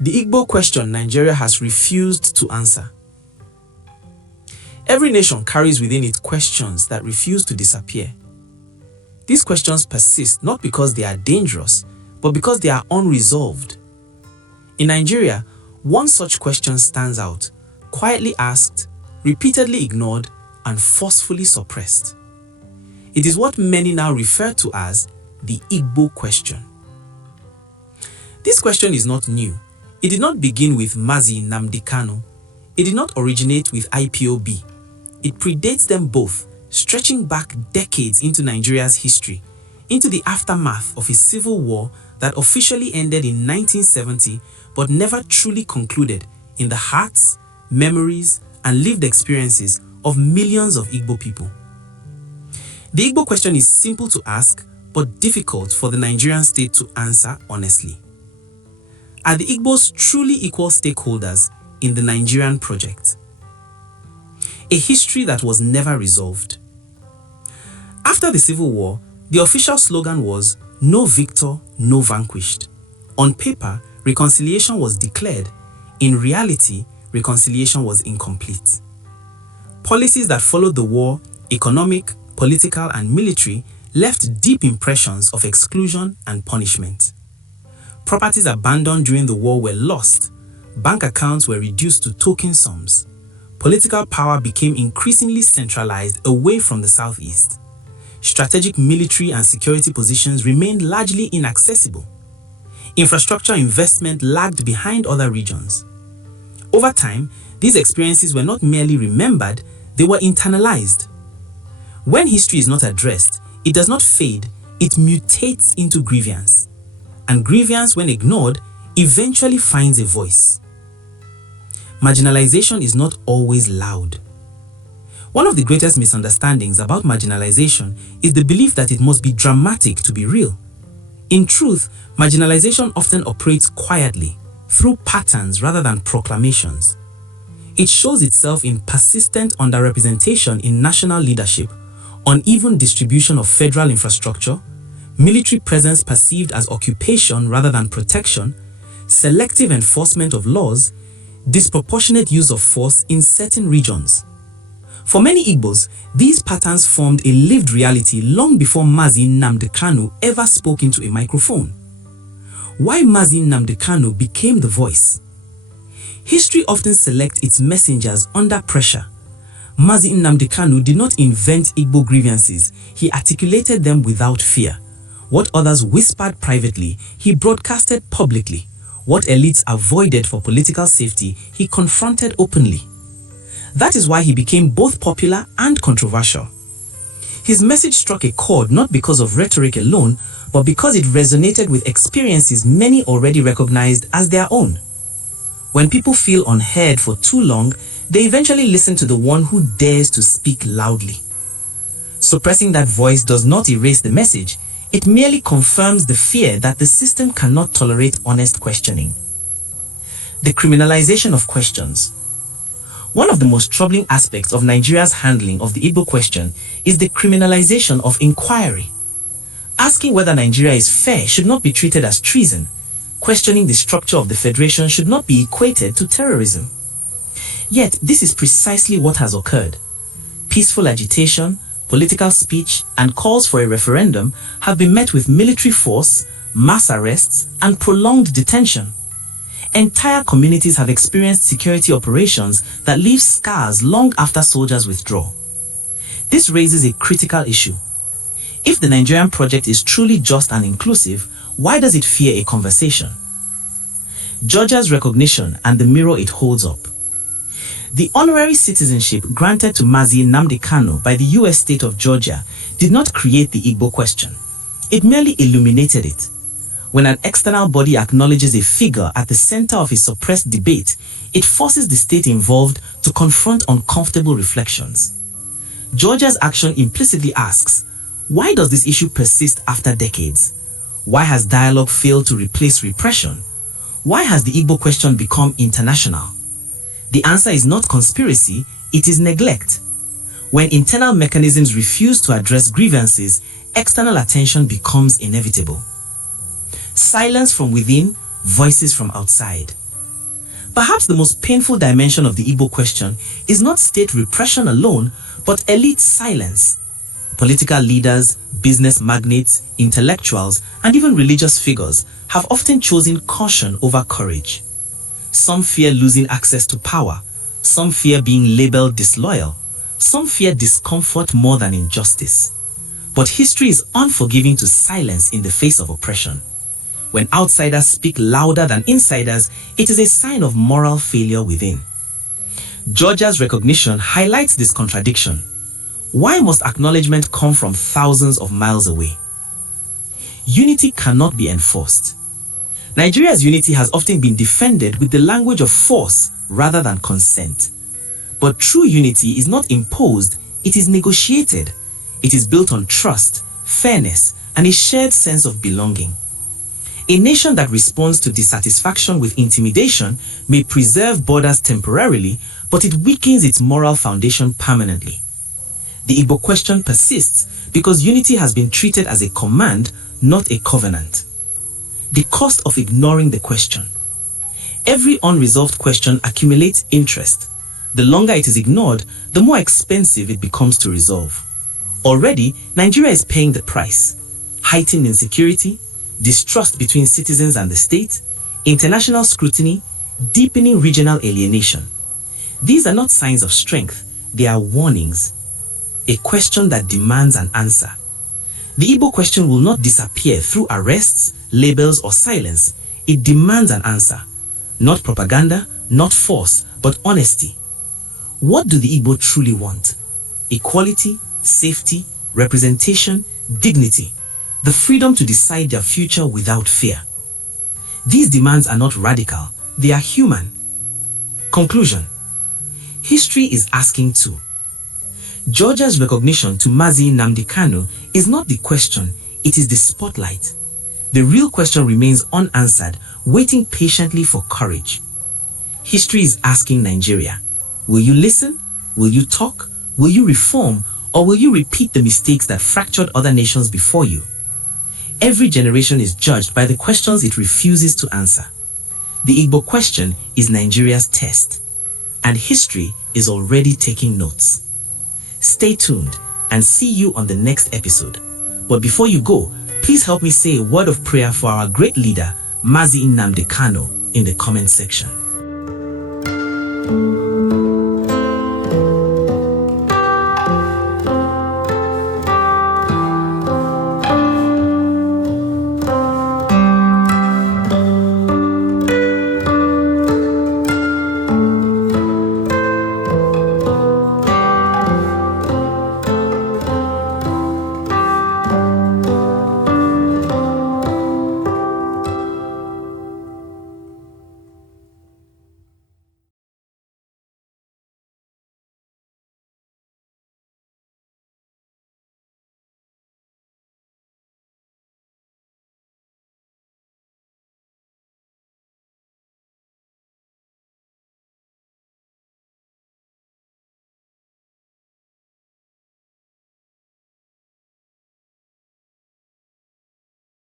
The Igbo question Nigeria has refused to answer. Every nation carries within it questions that refuse to disappear. These questions persist not because they are dangerous, but because they are unresolved. In Nigeria, one such question stands out, quietly asked, repeatedly ignored, and forcefully suppressed. It is what many now refer to as the Igbo question. This question is not new. It did not begin with Mazi Nnamdi Kanu. It did not originate with IPOB. It predates them both, stretching back decades into Nigeria's history, into the aftermath of a civil war that officially ended in 1970 but never truly concluded in the hearts, memories, and lived experiences of millions of Igbo people. The Igbo question is simple to ask but difficult for the Nigerian state to answer honestly. Are the Igbos truly equal stakeholders in the Nigerian project? A history that was never resolved. After the Civil War, the official slogan was "No victor, no vanquished." On paper, reconciliation was declared. In reality, reconciliation was incomplete. Policies that followed the war, economic, political, and military, left deep impressions of exclusion and punishment. Properties abandoned during the war were lost. Bank accounts were reduced to token sums. Political power became increasingly centralized away from the southeast. Strategic military and security positions remained largely inaccessible. Infrastructure investment lagged behind other regions. Over time, these experiences were not merely remembered, they were internalized. When history is not addressed, it does not fade, it mutates into grievance. And grievance, when ignored, eventually finds a voice. Marginalization is not always loud. One of the greatest misunderstandings about marginalization is the belief that it must be dramatic to be real. In truth, marginalization often operates quietly, through patterns rather than proclamations. It shows itself in persistent underrepresentation in national leadership, uneven distribution of federal infrastructure, military presence perceived as occupation rather than protection, selective enforcement of laws, disproportionate use of force in certain regions. For many Igbos, these patterns formed a lived reality long before Mazi Nnamdi Kanu ever spoke into a microphone. Why Mazi Nnamdi Kanu became the voice? History often selects its messengers under pressure. Mazi Nnamdi Kanu did not invent Igbo grievances, he articulated them without fear. What others whispered privately, he broadcasted publicly. What elites avoided for political safety, he confronted openly. That is why he became both popular and controversial. His message struck a chord not because of rhetoric alone, but because it resonated with experiences many already recognized as their own. When people feel unheard for too long, they eventually listen to the one who dares to speak loudly. Suppressing that voice does not erase the message, it merely confirms the fear that the system cannot tolerate honest questioning. The criminalization of questions. One of the most troubling aspects of Nigeria's handling of the Igbo question is the criminalization of inquiry. Asking whether Nigeria is fair should not be treated as treason. Questioning the structure of the federation should not be equated to terrorism. Yet, this is precisely what has occurred. Peaceful agitation, political speech, and calls for a referendum have been met with military force, mass arrests, and prolonged detention. Entire communities have experienced security operations that leave scars long after soldiers withdraw. This raises a critical issue. If the Nigerian project is truly just and inclusive, why does it fear a conversation? Georgia's recognition and the mirror it holds up. The honorary citizenship granted to Mazi Nnamdi Kanu by the US state of Georgia did not create the Igbo question. It merely illuminated it. When an external body acknowledges a figure at the center of a suppressed debate, it forces the state involved to confront uncomfortable reflections. Georgia's action implicitly asks, why does this issue persist after decades? Why has dialogue failed to replace repression? Why has the Igbo question become international? The answer is not conspiracy, it is neglect. When internal mechanisms refuse to address grievances, external attention becomes inevitable. Silence from within, voices from outside. Perhaps the most painful dimension of the Igbo question is not state repression alone, but elite silence. Political leaders, business magnates, intellectuals, and even religious figures have often chosen caution over courage. Some fear losing access to power, some fear being labeled disloyal, some fear discomfort more than injustice. But history is unforgiving to silence in the face of oppression. When outsiders speak louder than insiders, it is a sign of moral failure within. Georgia's recognition highlights this contradiction. Why must acknowledgement come from thousands of miles away? Unity cannot be enforced. Nigeria's unity has often been defended with the language of force rather than consent. But true unity is not imposed, it is negotiated. It is built on trust, fairness, and a shared sense of belonging. A nation that responds to dissatisfaction with intimidation may preserve borders temporarily, but it weakens its moral foundation permanently. The Igbo question persists because unity has been treated as a command, not a covenant. The cost of ignoring the question. Every unresolved question accumulates interest. The longer it is ignored, the more expensive it becomes to resolve. Already, Nigeria is paying the price. Heightened insecurity, distrust between citizens and the state, international scrutiny, deepening regional alienation. These are not signs of strength, they are warnings. A question that demands an answer. The Igbo question will not disappear through arrests, labels, or silence. It demands an answer. Not propaganda, not force, but honesty. What do the Igbo truly want? Equality, safety, representation, dignity. The freedom to decide their future without fear. These demands are not radical, they are human. Conclusion. History is asking too. Georgia's recognition to Mazi Nnamdi Kanu is not the question, it is the spotlight. The real question remains unanswered, waiting patiently for courage. History is asking Nigeria, will you listen? Will you talk? Will you reform? Or will you repeat the mistakes that fractured other nations before you? Every generation is judged by the questions it refuses to answer. The Igbo question is Nigeria's test, and history is already taking notes. Stay tuned and see you on the next episode. But before you go, please help me say a word of prayer for our great leader, Mazi Nnamdi Kanu, in the comment section.